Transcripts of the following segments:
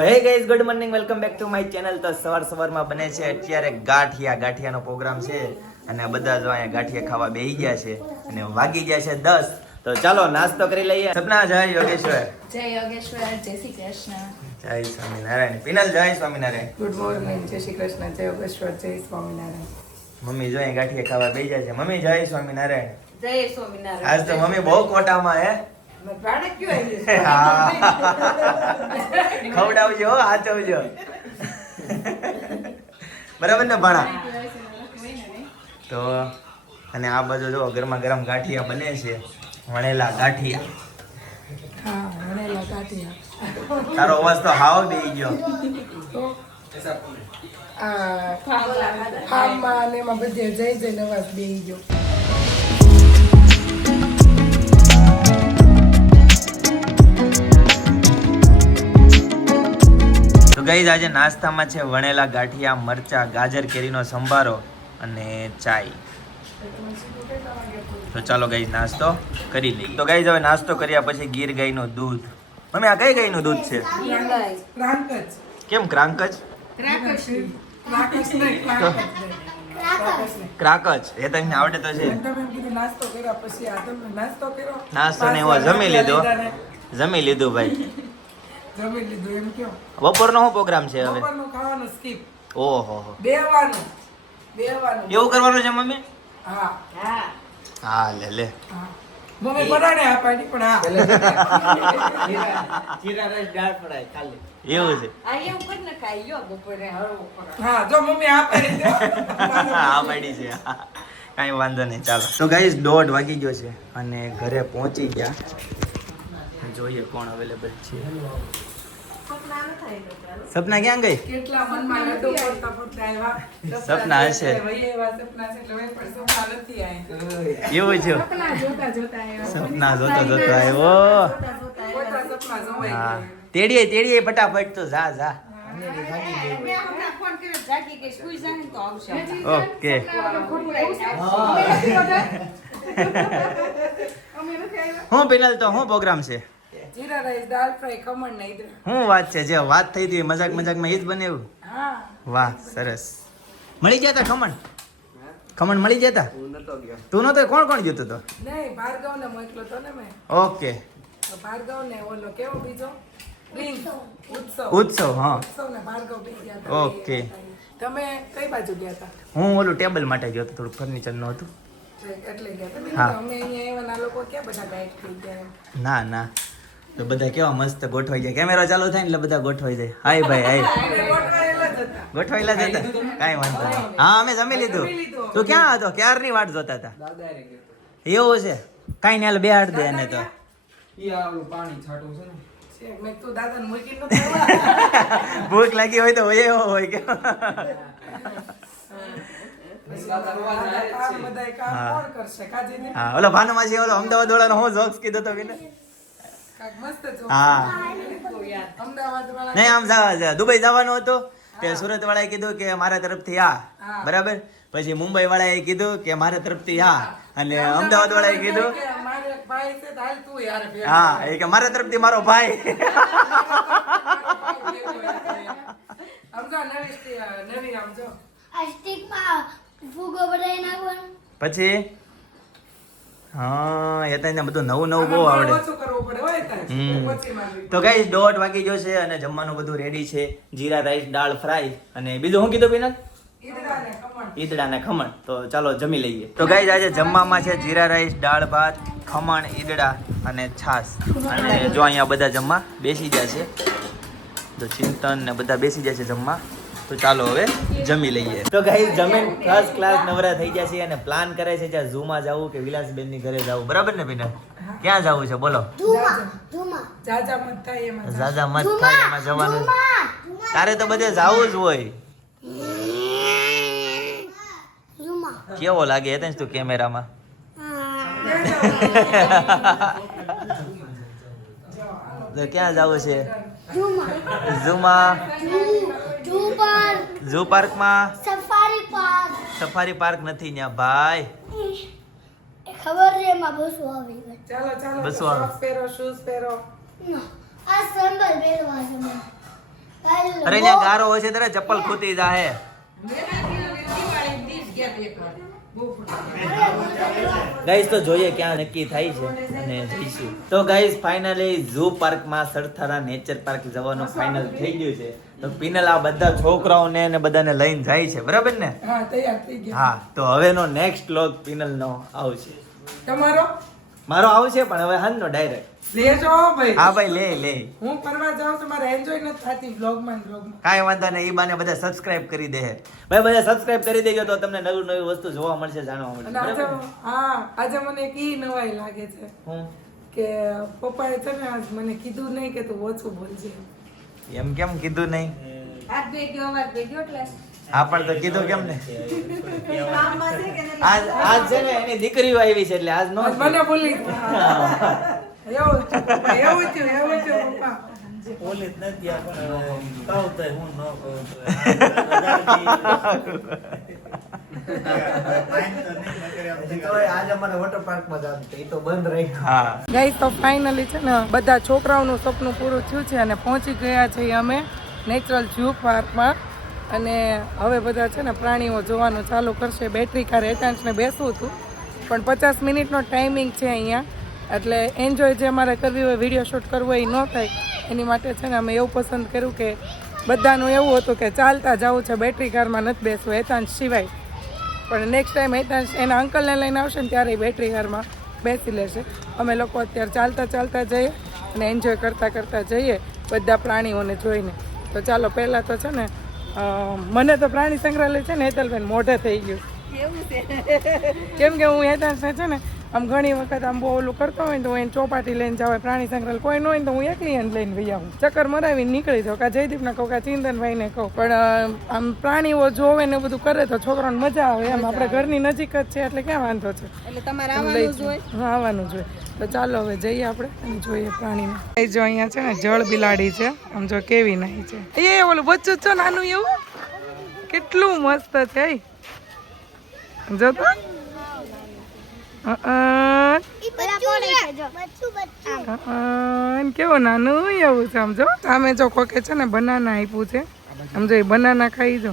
Hey guys good morning welcome back to my channel તો સવાર સવારમાં બને છે અત્યારે ગાંઠિયા ગાંઠિયાનો પ્રોગ્રામ છે અને બધા જો અહીંયા ગાંઠિયા ખાવા બેહી ગયા છે અને વાગી ગયા છે દસ. તો ચાલો નાસ્તો કરી લઈએ. સપના જય યોગેશ્વર. જય યોગેશ્વર જય શ્રી કૃષ્ણ. જય સ્વામિનારાયણ. પિનલ જય સ્વામિનારાયણ. ગુડ મોર્નિંગ જય શ્રી કૃષ્ણ જય યોગેશ્વર જય સ્વામિનારાયણ. મમ્મી જો અહીંયા ગાંઠિયા ખાવા બેહી ગયા છે. મમ્મી જય સ્વામિનારાયણ. જય સ્વામિનારાયણ. આજ તો મમ્મી બહુ કોટામાં હે. ખવડાવજો હો, હાચવજો. બરાબર ને ભાણા? તો અને આ બાજુ જો ગરમા ગરમ ગાંઠિયા બને છે વણેલા ગાંઠિયા. તારો અવાજ તો હાવ બેહી ગયો. આ ફાર્મમાં અને એમાં બધે જઈ જઈને નવાજ બે ગયો. ગઈ આજે નાસ્તામાં છે વણેલા ગાંઠિયા મરચા ગાજર કેરીનો સંભારો અને ચાય તો ચાલો ગઈ નાસ્તો કરી લઈએ. તો ગઈ હવે નાસ્તો કર્યા પછી ગીર ગાયનું દૂધ. મમ્મી આ કઈ ગાયનું દૂધ છે? કેમ ક્રાંકજ? જ ક્રાંક જ નહીં ક્રાંક જ નહીં. ક્રાંક જ નહીં. ક્રાક જ એ તમને આવડે તો છે નાસ્તો ને એવો જમી લીધો. જમી લીધું ભાઈ. જમી લીધું એમ કયો? બપોરનો શું પ્રોગ્રામ છે હવે? બપોરનું ખાવાનું સ્કીપ ઓહો. હો. બેવાનું બેવાનું એવું કરવાનું છે મમ્મી? હા. હા લે લે. મમ્મી પડાને આ પાડી પણ હા. એવું છે. આ એવું કરી ને ખાઈ લ્યો બપોરે હળવો હા જો મમ્મી આ પાડી દે. હા છે. કાંઈ વાંધો નહીં ચાલો. તો ગાઈસ દોઢ વાગી ગયો છે અને ઘરે પહોંચી ગયા. જોઈએ કોણ અવેલેબલ છે. સપના ક્યાં ગઈ? કેટલા મનમાં આવ્યા. સપના હશે. એવા સપના છે સપના જોતા જોતા આવ્યા. સપના જોતો જોતો આવ્યો. ખોટા હા. તેડીએ તેડીએ ફટાફટ તો જા જા. મેં હમણાં ફોન કર્યો જાગી કે સુઈ જાય ને તો આવશે ઓકે. હું. પિનલ તો શું પ્રોગ્રામ છે? જીરા રાઈસ દાળ ફ્રાય ખમણ ને ઈદડા. શું વાત છે જે વાત થઈ હતી મજાક મજાકમાં એ જ બનેવું હા. વાહ સરસ. મળી ગયા તા ખમણ? ખમણ મળી ગયા તા? તું નતો કોણ કોણ ગયો તો નહીં ભાર્ગવ ને મોકલો તો ને મેં. ઓકે. તો ભાર્ગવ ને ઓલો કેવો બીજો? ઉત્સવ. ઉત્સવ હા. ઉત્સવ ને ભાર્ગવ બી ગયા હતા. ઓકે. તમે કઈ બાજુ ગયા હતા હું ઓલું ટેબલ માટે ગયો હતો થોડું ફર્નિચરનું હતું. એટલે ગયા અમે અહીંયા આવ્યા ને લોકો ક્યાં બધા ગાઈડ થઈ ગયા ના ના. તો બધા કેવા મસ્ત ગોઠવાઈ જાય. કેમેરા ચાલુ થાય ને એટલે બધા ગોઠવાઈ જાય. હાય ભાઈ હાય. ગોઠવાયેલા જતા હતા. ગોઠવાયેલા જ હતા. કાંઈ વાંધો નહીં. હા અમે જમી લીધું. તું ક્યાં હતો? ક્યારની વાટ જોતા હતા? એવું છે. કાંઈ નહીં હાલ બે હાડ દે એને તો. છે, મેં કીધું દાદાને મૂકીને નતો આવ્યા. ભૂખ લાગી હોય તો હોય એવો હોય કે. હા. કોણ કરશે? કાજીને? હા ઓલો ભાનુમાસી ઓલો અમદાવાદ વાળાનો હું જોક્સ કીધો તો વિને કાંઈક મસ્ત જોક હા. નહીં આમ જવા દુબઈ જવાનું હતું કે સુરત વાળાએ કીધું કે મારા તરફથી હા. બરાબર? પછી મુંબઈ વાળાએ કીધું કે મારા તરફથી હા. અને અમદાવાદ વાળાએ કીધું. હા એ કે મારા તરફથી મારો ભાઈ. પછી? હા એ તને બધું નવું નવું બહુ આવડે. તો ગાઈસ દોઢ વાગી ગયો છે અને જમવાનું બધું રેડી છે. જીરા રાઈસ દાળ ફ્રાય અને બીજું શું કીધું પીનક ઈદડા ને ખમણ. તો ચાલો જમી લઈએ. તો ગાઈસ આજે જમવામાં છે જીરા રાઈસ દાળ ભાત ખમણ ઈદડા અને છાશ. અને જો અહીંયા બધા જમવા બેસી જાય છે. તો ચિંતન ને બધા બેસી જાય છે જમવા. તો ચાલો હવે જમી લઈએ. તો ગાઈસ જમીન ફર્સ્ટ ક્લાસ નવરા થઈ ગયા છે અને પ્લાન કરે છે જ્યાં ઝૂમાં જવું કે વિલાસબેનની ઘરે જવું. બરાબર ને પીનલ? ક્યાં જવું છે? બોલો. જાજા. મત થાય એમાં ઝાઝા મત થાય એમાં જવાનું. તારે તો બધે જવું જ હોય. કેવો લાગે એ તું કેમેરામાં? તો ક્યાં જવું છે? ઝુમા ઝૂમાં. ઝૂ પર ઝૂ પાર્કમાં? Safari park. સફારી પાર્ક નથી ત્યાં ભાઈ. ખબર છે એમાં બસો આવી ગઈ. ચાલો ચાલો બસો આવે. પહેરો શૂઝ પહેરો. આ સંભળ પહેરવા છે મને. અરે ત્યાં ગારો હશે ત્યારે ચપ્પલ ખૂટી જાહે. ગાઈસ તો જોઈએ ક્યાં નક્કી થાય છે અને જઈશું તો ગાઈસ ફાઇનલી ઝૂ પાર્કમાં સરથારા નેચર પાર્ક જવાનું ફાઇનલ થઈ ગયું છે. તો પિનલ આ બધા છોકરાઓને ને બધાને લઈને જાય છે. બરાબર ને? હા તૈયાર થઈ ગયા. હા તો હવેનો નેક્સ્ટ વ્લોગ પિનલનો આવશે. તમારો? મારો આવશે પણ હવે હાલનો ડાયરેક્ટ લેજો ભાઈ. હા ભાઈ લે લે. હું ફરવા જાઉં તો મારે એન્જોય નથી થતી વ્લોગમાં કાઈ વાંધો નહીં ઈ બાને બધા સબસ્ક્રાઇબ કરી દે. ભાઈ બધા સબસ્ક્રાઇબ કરી દેજો તો તમને નવી નવી વસ્તુ જોવા મળશે જાણવા મળશે. ને? હા આજે મને કી નવાઈ લાગે છે હું? કે પપ્પાએ છે ને આજ મને કીધું નહીં કે તું ઓછું બોલજે. એમ કેમ કીધું નહીં? આજ બે ગયો અવાજ બે ગયો એટલે. હા પણ તો કીધું કેમ ને? છે? આજ આજ છે ને એની દીકરીઓ આવી છે એટલે આજ નો મને બોલી એવું થયું, એવું થયું એવું પોલીસ નથી હું ન કહું છે. તો ફાઇનલી છે ને બધા છોકરાઓનું સપનું પૂરું થયું છે અને પહોંચી ગયા છીએ અમે નેચરલ ઝૂ પાર્કમાં. અને હવે બધા છે ને પ્રાણીઓ જોવાનું ચાલુ કરશે. બેટરી કાર એટાન્સને બેસવું હતું. પણ પચાસ મિનિટનો ટાઈમિંગ છે અહીંયા. એટલે એન્જોય જે અમારે કરવી હોય વીડિયો શૂટ કરવો એ ન થાય. એની માટે છે ને અમે એવું પસંદ કર્યું કે બધાનું એવું હતું કે ચાલતા જવું છે બેટરી કારમાં નથી બેસવું એતાંશ સિવાય. પણ નેક્સ્ટ ટાઈમ એતાંશ એના અંકલને લઈને આવશે ને ત્યારે એ બેટરી કારમાં બેસી લેશે. અમે લોકો અત્યારે ચાલતા ચાલતા જઈએ અને એન્જોય કરતાં કરતાં જઈએ બધા પ્રાણીઓને જોઈને. તો ચાલો, પહેલાં તો છે ને મને તો પ્રાણી સંગ્રહાલય છે ને હેતલબેન મોઢે થઈ ગયું. કેમ કે હું હેતાંશને છે ને આમ ઘણી વખત આમ બહુ ઓલું કરતો હોય તો હું એને ચોપાટી લઈને જાવ પ્રાણી સંગ્રહાલય કોઈ ન હોય તો હું એકલી એને લઈને ભાઈ આવું. ચક્કર મરાવીને નીકળી જાઉં કાં જયદીપને કહું કાં ચિંતનભાઈને કહું. પણ આમ પ્રાણીઓ જોવે ને બધું કરે તો છોકરાને મજા આવે એમ. આપણે ઘરની નજીક જ છે એટલે ક્યાં વાંધો છે. એટલે તમારે આવવાનું લઈ હા આવવાનું જોઈએ તો ચાલો હવે જઈએ આપણે અને જોઈએ પ્રાણીને. એ જો અહીંયા છે ને જળ બિલાડી છે. આમ જો કેવી નહીં છે. એ ઓલું બચ્ચું છો નાનું એવું? કેટલું મસ્ત છે એ. જો તો. અ, બચ્ચું છે. જો બચ્ચું બચ્ચું. અ, અ, કેવો નાનું એવું છે આમ જો. સામે જો કોકે છે ને બનાના આપ્યું છે. આમ જો એ બનાના ખાઈ ને.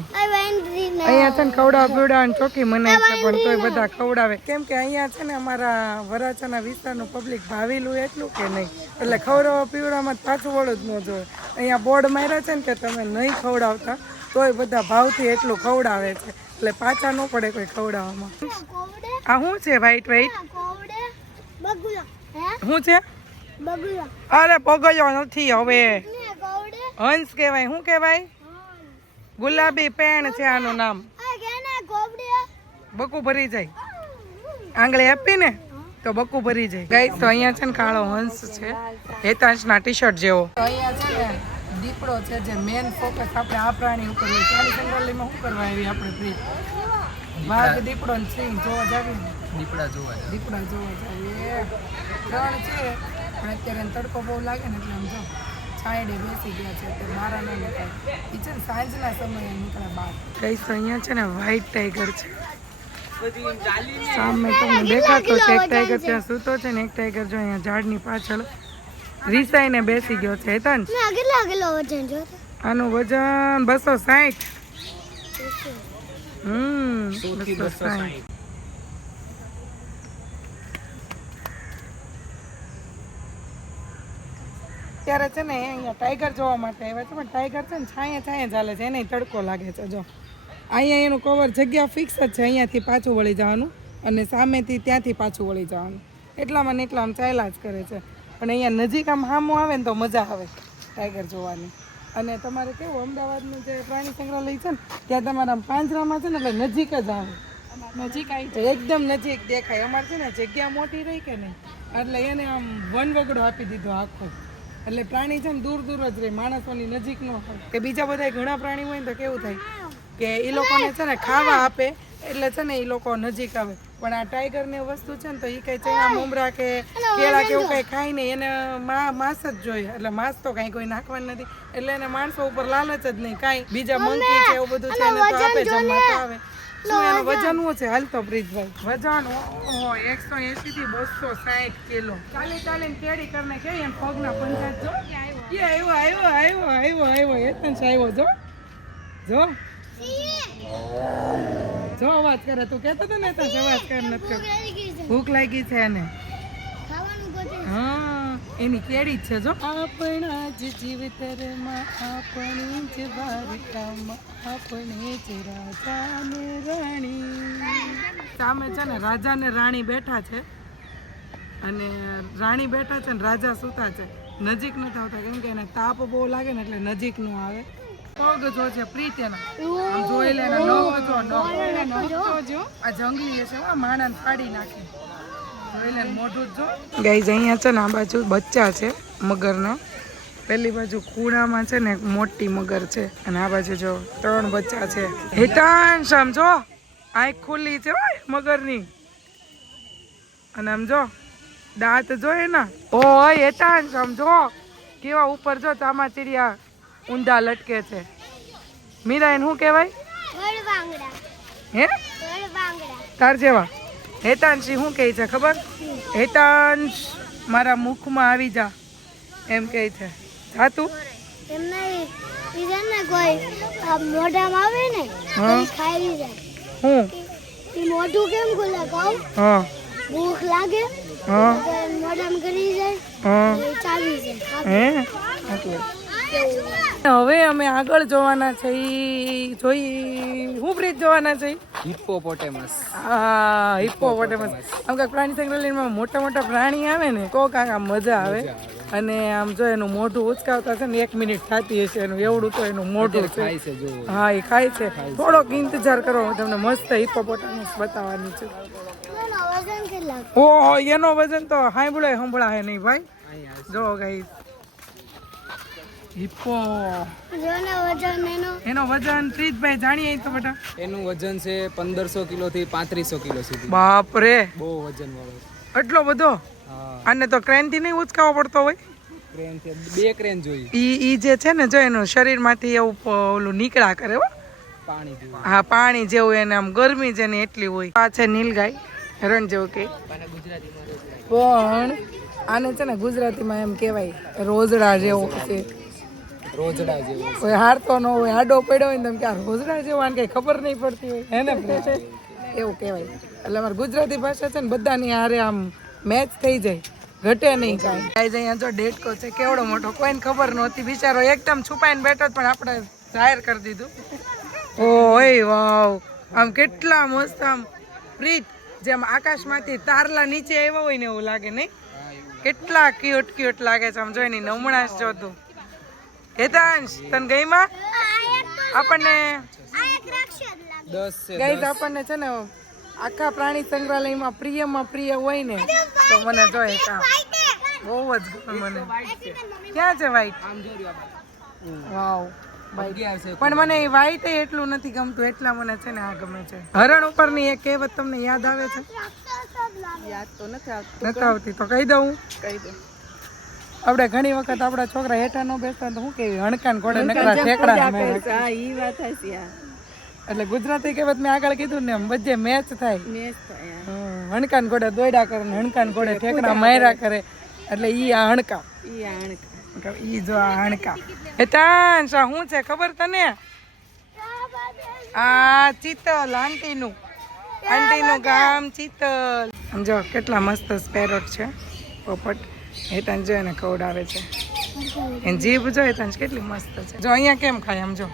અહીંયા છે ને ખવડાવ પીવડાવ ચોકી મનાય છે પણ તોય બધા ખવડાવે. કેમ કે અહીંયા છે ને અમારા વરાછાના વિસ્તારનું પબ્લિક ભાવેલું એટલું કે નહીં. એટલે ખવડાવવા પીવડાવવામાં પાછું વળું જ ન જોઈએ. અહીંયા બોર્ડ માર્યા છે ને કે તમે નહીં ખવડાવતા તોય બધા ભાવથી એટલું ખવડાવે છે. એટલે પાછા ન પડે કોઈ ખવડાવવામાં. આ શું છે વ્હાઈટ વ્હાઈટ શું છે? અરે પગયો નથી હવે. હંસ કહેવાય શું કહેવાય? ગુલાબી પેણ છે આનું નામ. બકુ ભરી જાય. આંગળી આપી ને તો બકુ ભરી જાય. ગાઈસ તો અહીંયા છે ને કાળો હંસ છે. હેતાંશના ટી શર્ટ જેવો. તો અહીંયા છે ને દીપડો છે જે મેન ફોકસ આપણે આ પ્રાણી ઉપર હોય. પ્રાણી સંગ્રહાલયમાં શું કરવા આવી આપણે ફ્રી વાઘ દીપડો ને સિંહ જોવા જાવી દીપડા જોવા દીપડા જોવા જાવી ત્રણ છે પણ અત્યારે તડકો બહુ લાગે ને એટલે આમ જો. છાંયડે બેસી ગયા છે તે બારા ન નીકળે એ ને સાંજના સમયે નીકળે બહાર. કઈ અહીંયા છે ને વ્હાઈટ ટાઈગર છે. સામે તમને દેખાતો છે એક ટાઈગર ત્યાં સૂતો છે ને એક ટાઈગર જો અહીંયા ઝાડની પાછળ રીસાઈને બેસી ગયો છે. હેતાંશ ના કેટલા કિલો વજન જો આનું વજન બસો સાઠ હમ બસો સાઠ ત્યારે છે ને અહીંયા ટાઈગર જોવા માટે આવ્યા છે પણ ટાઈગર છે ને છાંયે છાંયે ચાલે છે એને તડકો લાગે છે જો. અહીંયા એનું કવર જગ્યા ફિક્સ જ છે અહીંયાથી પાછું વળી જવાનું અને સામેથી ત્યાંથી પાછું વળી જવાનું. એટલામાં ને એટલા આમ ચાલ્યા જ કરે છે. પણ અહીંયા નજીક આમ હામો આવે ને તો મજા આવે ટાઈગર જોવાની. અને તમારે કેવું અમદાવાદનું જે પ્રાણી સંગ્રહાલય છે ને ત્યાં તમારા આમ પાંજરામાં છે ને એટલે નજીક જ આવે. નજીક આવી જાય. એકદમ નજીક દેખાય. અમારે છે ને જગ્યા મોટી રહી કે નહીં એટલે એને આમ વન વગડો આપી દીધો આખો. એટલે પ્રાણી છે ને દૂર દૂર જ રહે, માણસોની નજીક ન હોય કે બીજા બધા ઘણા પ્રાણી હોય તો કેવું થાય કે એ લોકોને છે ને ખાવા આપે, એટલે છે ને એ લોકો નજીક આવે. પણ આ ટાઈગર ને વસ્તુ છે ને તો એ કઈ ચણા, મુમરા કે કેળા કે એવું કઈ ખાય નહીં. એને માંસ જ જોઈએ. એટલે માંસ તો કઈ કોઈ નાખવાનું નથી. એટલે એને માણસો ઉપર લાલચ જ નહીં. કાંઈ બીજા મંકી છે એવું બધું છે એને તો આપે, જમવા આવે. એનું વજન શું છે? હાલ તો પ્રીતભાઈ વજન ઓહો એકસો એસી થી બસો સાઠ કિલો. ચાલી ચાલીને કેડી કરીને કે એમ પગના પંચાયત જો. એ આવ્યો. આવ્યો આવ્યો આવ્યો આવ્યો હેતન આવ્યો જો. જો. જો અવાજ કરે. તું કેતો હતો ને અવાજ કર નથી ભૂખ લાગી છે. એને. હા. એની કેડી જ છે જો આપણા જ જીવતરમાં આપણી જ દ્વારકામાં આપણે જ રાજા ને રાણી સામે છે ને રાજા ને રાણી બેઠા છે અને રાણી બેઠા છે ને રાજા સૂતા છે નજીક નથી આવતા કેમ કે એને તાપ બહુ લાગે ને એટલે નજીકનું આવે પગ જો છે પ્રીત એના જોઈ લે નખ જો નખ જો આ જંગલી હશે માણા ફાડી નાખે ગાઈઝ અહીંયા છે ને આ બાજુ બચ્ચા છે મગરના. પેલી બાજુ ખૂણામાં છે ને એક મોટી મગર છે. અને આ બાજુ જો ત્રણ બચ્ચા છે. હિતાંશ આમ જો આંખ ખુલ્લી છે મગરની. અને આમ જો દાંત જો એના. ઓ હેતાન સમજો કેવા ઉપર જો ચામાચીડિયા ઊંધા લટકે છે. મીરા એને શું કહેવાય? હે? તાર જેવા. હેતાંશી શું કહે છે ખબર? હેતાંશ મારા મુખમાં આવી જા એમ કહે છે. થાતું તું? નહીં ઈ છે ને કોઈ આ મોઢામાં આવે ને ખાઈ જાય હું? મોઢું કેમ ખુલે કહું હા. ભૂખ લાગે હા. મોઢામાં કરી જાય હા. ચાવી જાય હે. એટલે હવે અમે આગળ જોવાના છે જોઈ હું બ્રિજ જોવાના છે હિપ્પોપોટેમસ હા હિપ્પોપોટેમસ આમ કાંઈક પ્રાણી સંગ્રહાલયમાં મોટા મોટા પ્રાણી આવે ને તો કાંક આમ મજા આવે. અને આમ જો એનું મોઢું ઉચકાવતા છે ને એક મિનિટ થતી હશે એનું એવડું તો એનું મોઢું છે. ખાય છે જો હા એ ખાય છે. થોડોક ઇંતજાર કરો હું તમને મસ્ત હિપ્પોપોટેમસ બતાવવાની છું. એનો ઓહો એનો વજન તો સાંભળાય સંભળાય નહીં ભાઈ. જો ગાઈ હિપ્પો. એનો એનો? વજન ત્રીજભાઈ જાણીએ તો બેટા એનું વજન છે પંદરસો કિલો થી પાંત્રીસો કિલો સુધી. બાપ રે બહુ વજન વાળો એટલો બધો? હા. આને તો ક્રેનથી નહીં ઉચકાવો પડતો હોય? ક્રેન છે બે ક્રેન જોઈ ઈ ઈ જે છે ને જો એનું શરીરમાંથી એવું ઓલું નીકળ્યા કરે હો. પાણી જેવું. હા પાણી જેવું એને આમ ગરમી છે ને એટલી હોય. આ છે નીલગાય હરણ જેવું કે. પણ આને છે ને ગુજરાતીમાં એમ કહેવાય રોજડા જેવો છે. રોજડા જેવું કોઈ હારતો ન હોય આડો પડ્યો હોય ને કે આ રોજડા જેવો આને કઈ ખબર નહીં પડતી હોય. હે ને એવું કહેવાય. એટલે અમારી ગુજરાતી ભાષા છે ને બધાની હારે આમ મેચ થઈ જાય. ઘટે નહીં કાંઈ. ગાઈઝ અહીંયા જો ડેટકો છે, કેવડો મોટો? કોઈને ખબર નહોતી. બિચારો એકદમ છુપાઈને બેઠો પણ આપણે જાહેર કરી દીધું. ઓય વાવ. આમ કેટલા મસ્ત આમ પ્રીત. જેમ આકાશમાંથી તારલા નીચે આવ્યા હોય ને એવું લાગે નહીં? કેટલા ક્યુટ ક્યુટ લાગે છે. આમ જોઈને નમણાશ જો તું. હેતાંશ તને ગઈમાં આપણને આ એક રાક્ષસ લાગે દસ. છે ગઈ આપણને છે ને આખા પ્રાણી સંગ્રહાલયમાં પ્રિયમાં પ્રિય હોય ને તો મને જોઈએ કામ બહુ જ ગમે મને. ક્યાં છે વાઈટ વાવ. પણ મને એ વાઈટ એટલું નથી ગમતું એટલા મને છે ને આ ગમે છે. હરણ ઉપરની એક કહેવત તમને યાદ આવે છે? યાદ તો નથી આવતી તો કહી દઉં. કહી દઉં. આપણે ઘણી વખત આપણા છોકરા હેઠા નો બેસતા તો શું કેવી હણકાન ઘોડે નકરા ઠેકડા મારે. એટલે ગુજરાતી કહેવત મેં આગળ કીધું ને બધે મેચ થાય. હમ, હણકાન ઘોડે દોડ્યા કરે ને હણકાન ઘોડે ઠેકડા માર્યા કરે. એટલે ઈ આ હણકા. ઈ જો આ હણકા. હેતાંશ શા શું છે ખબર તને? આ ચિતલ આંટીનું. આંટીનું ગામ ચિતલ જો કેટલા મસ્ત સ્પેરોટ છે. પોપટ. હેતાંશ જો એને ખવડાવે છે. એની જીભ જો હેતાંશ કેટલી મસ્ત છે. જો અહીંયા કેમ ખાય આમ જો.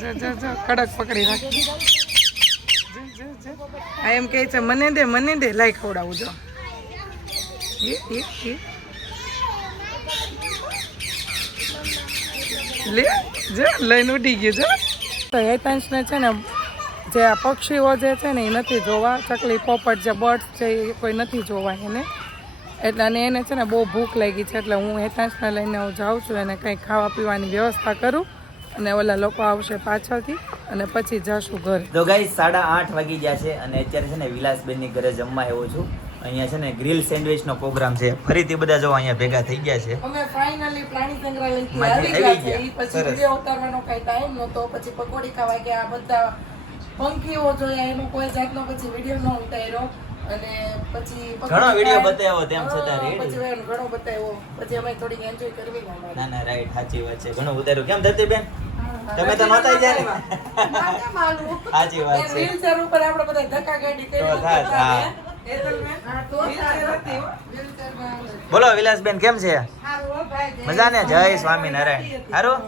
જો કડક પકડી રાખે. આ એમ કહે છે, મને દે મને દે લાઈ ખવડાવું, જો. લે, જો, લઈને ઉડી ગયું, જો. તો હેતાંશને છે ને, જે આ પક્ષીઓ જે છે ને, એ નથી જોવા. ચકલી પોપટ, જે બર્ડ છે, એ કોઈ નથી જોવા એને. એટલે અને એને છે ને બહુ ભૂખ લાગી છે એટલે હું હેતાંશને લઈને હું જાઉં છું એને કંઈ ખાવા પીવાની વ્યવસ્થા કરું અને ઓલા લોકો આવશે પાછળથી અને પછી જશું ઘરે. તો ગાઈ સાડા આઠ વાગી ગયા છે અને અત્યારે છે ને વિલાસબેનની ઘરે જમવા આવ્યો છું. અહીંયા છે ને ગ્રીલ સેન્ડવિચનો પ્રોગ્રામ છે. ફરીથી બધા જો અહીંયા ભેગા થઈ ગયા છે. અમે ફાઇનલી પ્રાણી આવી આવી ગયા છે પછી વિડિયો ઉતારવાનો કઈ ટાઈમ નહોતો. પછી પકોડી ખાવા ગયા બધા પંખીઓ જોયા એનો કોઈ જાતનો પછી વિડિયો ન ઉતાર્યો. અને પછી ઘણો વીડિયો બતાવ્યો તેમ છતાં રેડ. પછી ઘણો બતાવ્યો. પછી અમે થોડી એન્જોય કરવી ને ના ના રાઈટ સાચી વાત છે. ઘણું ઉતાર્યો કેમ ધરતીબેન? તમે તો નતા ગયા ને? સાચી વાત છે. છે સર ઉપર આપણે બધા ધક્કાગાડી કરી તો હા. બોલો વિલાસબેન કેમ છે? સારું હો ભાઈ, જય મજા ને જય સ્વામિનારાયણ સારું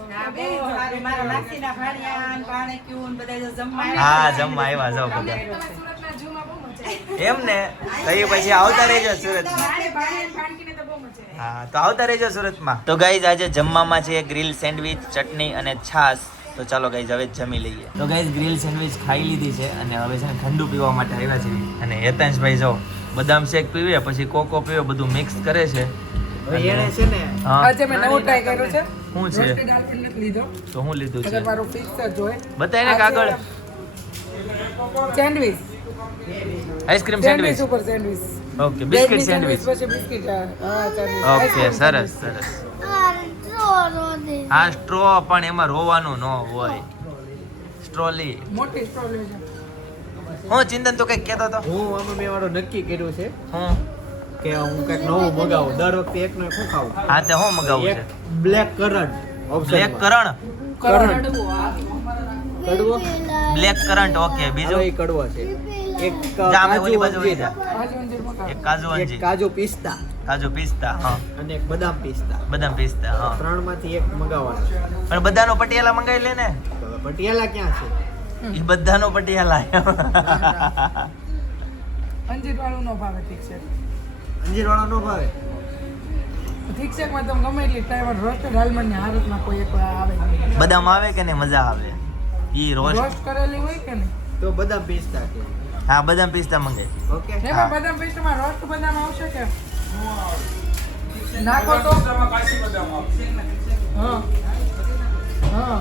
જમવા હા જમવા આવ્યા જાઓ બધા સુરતના ઝૂમાં બહુ મજા આવી. એમ ને તો પછી આવતા રહેજો સુરતમાં. ભાણે ભાણે ને ભાણકીને તો બહુ મજા આવી. હા તો આવતા રહેજો સુરતમાં. તો ગાઈઝ આજે જમવામાં છે ગ્રીલ સેન્ડવિચ ચટણી અને છાશ. તો ચાલો ગાઈઝ હવે જમી લઈએ. તો ગાઈઝ ગ્રીલ સેન્ડવિચ ખાઈ લીધી છે અને હવે છે ને ઠંડુ પીવા માટે આવ્યા છે અને હેતાંશભાઈ જો બદામ શેક પીવે પછી કોકો પીવે બધું મિક્સ કરે છે. એને છે ને આજે મેં નવું ટ્રાય કર્યું છે. શું છે? નથી લીધો. તો હું લીધું છે? મારું ફિક્સ જ હોય. બતાય ને કાગળ. સેન્ડવિચ આઈસ્ક્રીમ સેન્ડવિચ ઉપર સેન્ડવિચ ઓકે બિસ્કિટ સેન્ડવિચ પછી બિસ્કિટ હા ઓકે સરસ સરસ. આ સ્ટ્રો પણ એમાં રોવાનું ન હોય. સ્ટ્રોલી. મોટી સ્ટ્રોલી છે. હું ચિંતન તો કંઈક કહેતો હતો હું આમાં મેં મારું નક્કી કર્યું છે હું? કે હું કંઈક નવું મગાવું. દર વખતે એક એક હું ખાવું હા તે હું મગાવું છે? Black currant black currant? Currant કડવો. બ્લેક કરંટ ઓકે બીજો? એ કડવો છે. એક જા અમે ઓલી કાજુ અંજીર જા. આજે મંદિર મોટા. એક કાજુ એક અંજી કાજુ પિસ્તા. કાજુ પિસ્તા હા. અને એક બદામ પિસ્તા. બદામ પિસ્તા હા. ત્રણમાંથી એક મગાવવાનું પણ બધાનો પટિયાલા મંગાવી લે ને. પટિયાલા ક્યાં છે? એ બધાનો પટિયાલા. અંજીર વાળું નો ભાવે ઠીક છે. અંજીર વાળા નો ભાવે? ઠીક છે પણ તમે ગમે એટલી ટ્રાય રોસ્ટેડ આલમંડની હાલતમાં કોઈ એક આવે બદામ આવે કે નહીં? મજા આવે. ઈ રોસ્ટ. રોસ્ટ કરેલી હોય કે નહીં? તો બદામ પિસ્તા કે હા બદામ પિસ્તા મંગાવી ઓકે. એમાં બદામ પેસ્ટમાં રોસ્ટ બદામ આવશે કે? નાખો તો. હા. હા.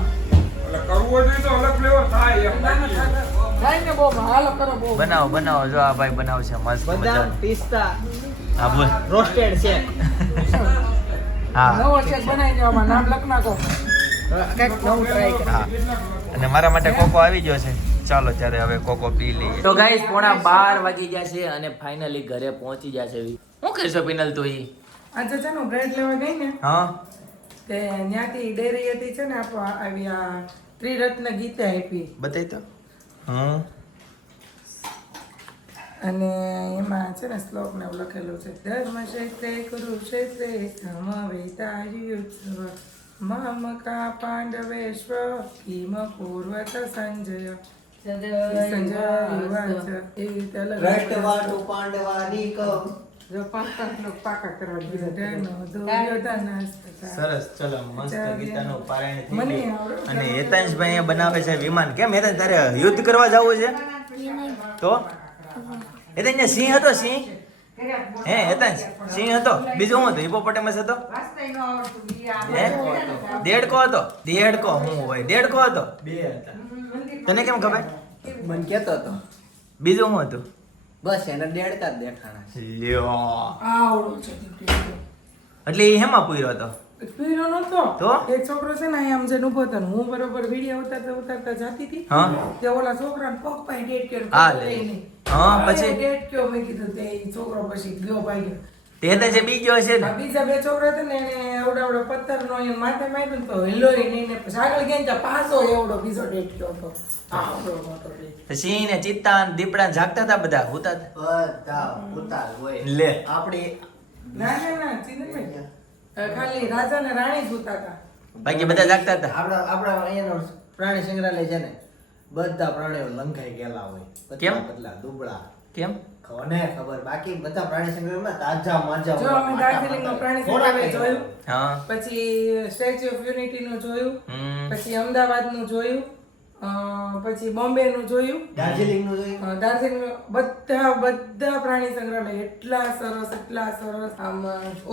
થાય ને બહુ હાલો કરો બહુ. બનાવો બનાવો. જો આ ભાઈ બનાવશે મસ્ત બદામ પિસ્તા. હા બોલ. રોસ્ટેડ છે. હા. નવો શેક બનાવી દેવામાં નામ લખ નાખો. કંઈક નવું ટ્રાય હા. અને મારા માટે કોકો આવી ગયો છે. ચાલો ત્યારે હવે કોકો પી લઈએ. તો ગાઈસ પોણા બાર વાગી ગયા છે અને ફાઇનલી ઘરે પહોંચી ગયા છે. શું કરશો પિનલ તું ઈ? આજે છે ને બ્રેડ લેવા ગઈ ને હા? તે ત્યાંથી ડેરી હતી છે ને આપો આવી આ ત્રિરત્ન ગીતે આપી. બતાવી તો. હા અને એમાં છે ને શ્લોક ને એવું લખેલું છે ધર્મ ક્ષેત્રે કુરુક્ષેત્રે સમવેતાયુત્સવ મામકા પાંડવેશ્વ કિમ પૂર્વત સંજય. સરસ ચલો મસ્ત ગીતાનું પારાયણ અને હેતાંશભાઈ અહીંયા બનાવે છે વિમાન કેમ હેતાંશ તારે યુદ્ધ કરવા જવું છે તો હેતાંશ સિંહ હતો સિંહ હે? હેતાંશ સિંહ હતો બીજું શું હતું હિપોપોટેમસ હતો હે? દેડકો હતો દેડકો હું હોય દેડકો હતો. બે હતા. તને કેમ ખબર? મને કેતો હતો. બીજું હું હતું? બસ એને દેડતા જ દેખાણા લ્યો. આવડો છે એટલે એ હેમાં પૂર્યો હતો? પીરો નતો તો? એક છોકરો છે ને આમ જે ઊભો હું બરોબર વીડિયો ઉતારતા ઉતારતા જાતી હતી. તે ઓલા છોકરાને પગ પાય ડેટ કર્યો હા, પછી? ડેટ કયો મેં કીધું તે છોકરો પછી ગયો ભાગ્યો. તે જે બી ગયો છે ને. બીજા બે છોકરા હતા ને એને એવડો એવડો પથ્થર નો એ માથે માર્યું તો હિલોય નહીં ને પછી આગળ ગયા તો પાછો એવડો બીજો ડેટ ગયો હતો. આવડો મોટો ડેટ તો સિંહ ને ચિત્તા ને દીપડા જાગતા હતા બધા? હોતા હતા. બધા હોતા હોય. લે. આપણી ના ના ના ચિંતા ખાલી રાજા ને રાણી સૂતા હતા બાકી બધા જાગતા હતા? આપણા આપણા અહીંયાનો પ્રાણી સંગ્રહાલય છે ને બધા પ્રાણીઓ લંઘાઈ ગયેલા હોય. કેમ? પતલા પતલા દુબળા. કેમ? કોને ખબર. બાકી બધા પ્રાણી સંગ્રહાલયમાં તાજા માજા જો અમે દાર્જિલિંગનું પ્રાણી સંગ્રહાલય જોયું. હા. પછી સ્ટેચ્યુ ઓફ યુનિટી નું જોયું. પછી અમદાવાદનું જોયું પછી બોમ્બે નું જોયું. દાર્જિલિંગનું જોયું? દાર્જિલિંગ બધા બધા પ્રાણી સંગ્રહાલય એટલા સરસ એટલા સરસ. આમ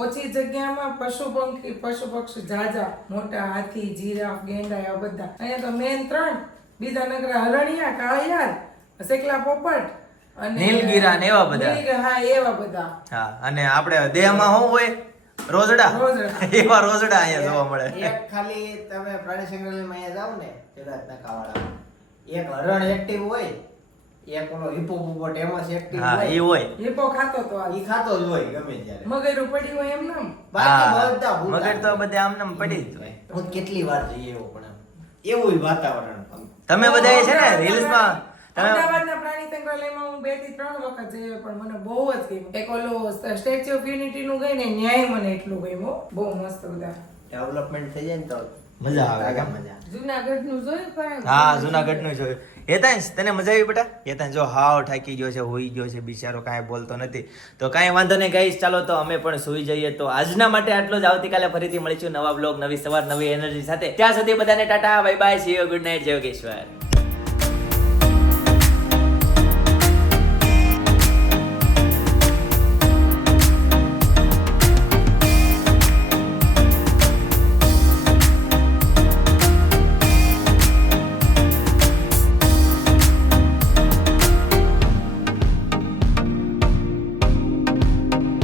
ઓછી જગ્યામાં પશુ પંખી પશુ પક્ષી જાજા મોટા હાથી જીરાફ ગેંડા એવા બધા. અહીંયા તો મેન ત્રણ. બીજા નગરા હરણિયા કાળિયાર શેકલા પોપટ નીલગિરા ને એવા બધા. હા એવા બધા. હા અને આપણે દેહમાં શું હોય? રોજડા. એવા રોજડા અહીંયા જોવા મળે. એક ખાલી તમે પ્રાણી સંગ્રહાલયમાં અહીંયા જાવ ને ગુજરાતના નકાવાળા એક હરણ એક્ટિવ હોય એક ઓલો હિપોપોટેમસ એક્ટિવ હા એ હોય. હિપો ખાતો તો આ ઈ ખાતો જ હોય ગમે ત્યારે. મગર પડી હોય એમ નામ? બાકી બધા ભૂલા. મગર તો બધે આમ નામ પડી જ હોય. હું કેટલી વાર જઈએ એવો પણ એવું વાતાવરણ તમે બધા છે ને રીલ્સમાં અમદાવાદના પ્રાણી સંગ્રહાલયમાં હું બેથી ત્રણ વખત જઈ પણ મને બહુ જ ગમ્યું. એક ઓલો સ્ટેચ્યુ ઓફ યુનિટી નું ગઈ ને ન્યાય મને એટલું ગમ્યું. બહુ મસ્ત બધા. ડેવલપમેન્ટ થઈ જાય ને તો મજા આવે. મજા. જુનાગઢનું જોયું પણ હા જુનાગઢનું જોયું. હેતાંશ તને મજા આવી બેટા? હેતાંશ જો હાવ થાકી ગયો છે હોઈ ગયો છે બિચારો કાંઈ બોલતો નથી. તો કાંઈ વાંધો નહીં ગાઈશ ચાલો તો અમે પણ સુઈ જઈએ. તો આજના માટે આટલો જ. આવતીકાલે ફરીથી મળીશું નવા બ્લોગ નવી સવાર નવી એનર્જી સાથે. ત્યાં સુધી બધાને tata bye bye see you good night Jai Yogeshwar Yogeshwar.